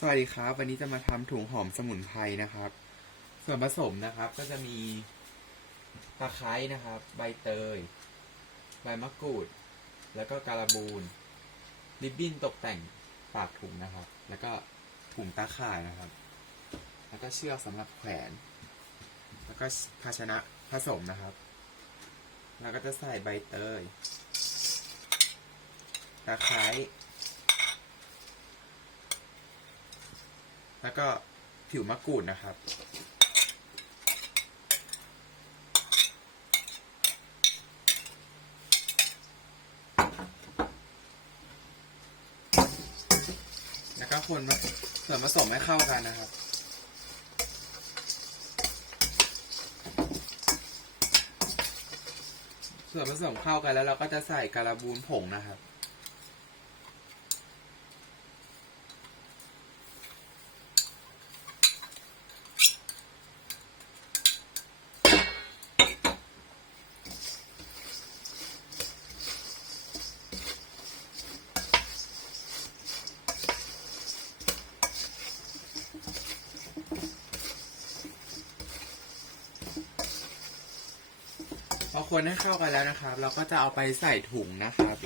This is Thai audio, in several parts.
สวัสดีครับ วันนี้จะมาทำถุงหอมสมุนไพรนะครับ ส่วนผสมนะครับก็จะมีตะไคร้นะครับ ใบเตย ใบมะกรูด แล้วก็การาบูนริบบิ้นตกแต่งปากถุงนะครับ แล้วก็ถุงตาข่ายนะครับ แล้วก็เชือกสำหรับแขวน แล้วก็ภาชนะผสมนะครับ แล้วก็จะใส่ใบเตยตะไคร้ แล้วก็ผิวมะกรูดนะครับ แล้วก็คนส่วนผสมให้เข้ากันนะครับส่วนผสมเข้ากันแล้วเราก็จะใส่การาบูนผงนะครับ พอคนให้เข้ากันแล้วนะครับ เราก็จะเอาไปใส่ถุงนะครับ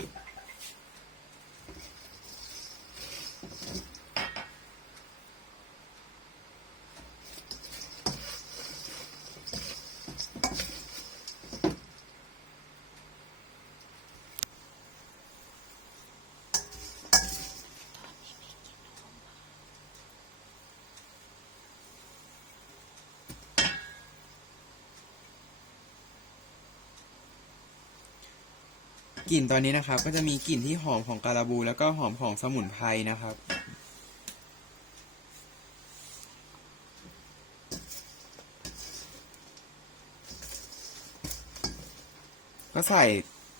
กลิ่นตอนนี้นะครับ ก็จะมีกลิ่นที่หอมของการาบู แล้วก็หอมของสมุนไพรนะครับ ก็ใส่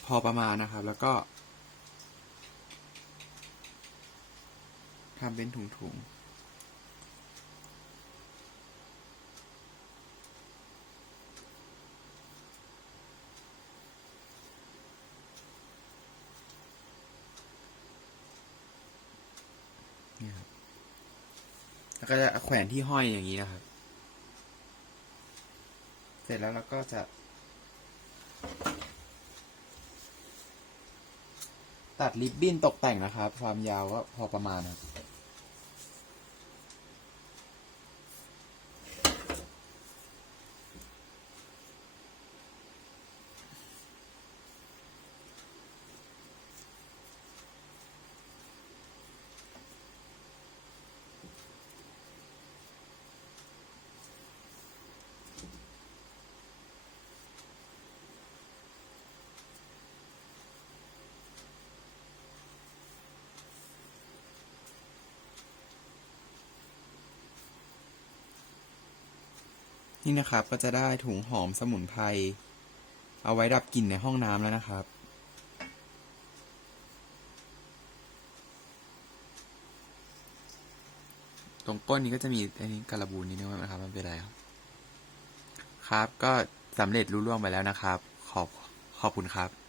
พอประมาณนะครับ แล้วก็ทำเป็นถุงๆ แล้วก็จะแขวนที่ห้อยอย่างนี้นะครับ เสร็จแล้วเราก็จะ ตัดริบบิ้นตกแต่งนะครับ ความยาวก็พอประมาณครับ นี่นะครับก็จะได้ถุงหอมสมุนไพรเอาไว้ดับกลิ่นในห้องน้ำแล้วนะครับ ตรงก้นนี้ก็จะมีอันนี้การบูนนิดนึงนะครับ มันเป็นอะไรครับ ครับ ก็สำเร็จรู้ล่วงไปแล้วนะครับ ขอบขอบคุณครับ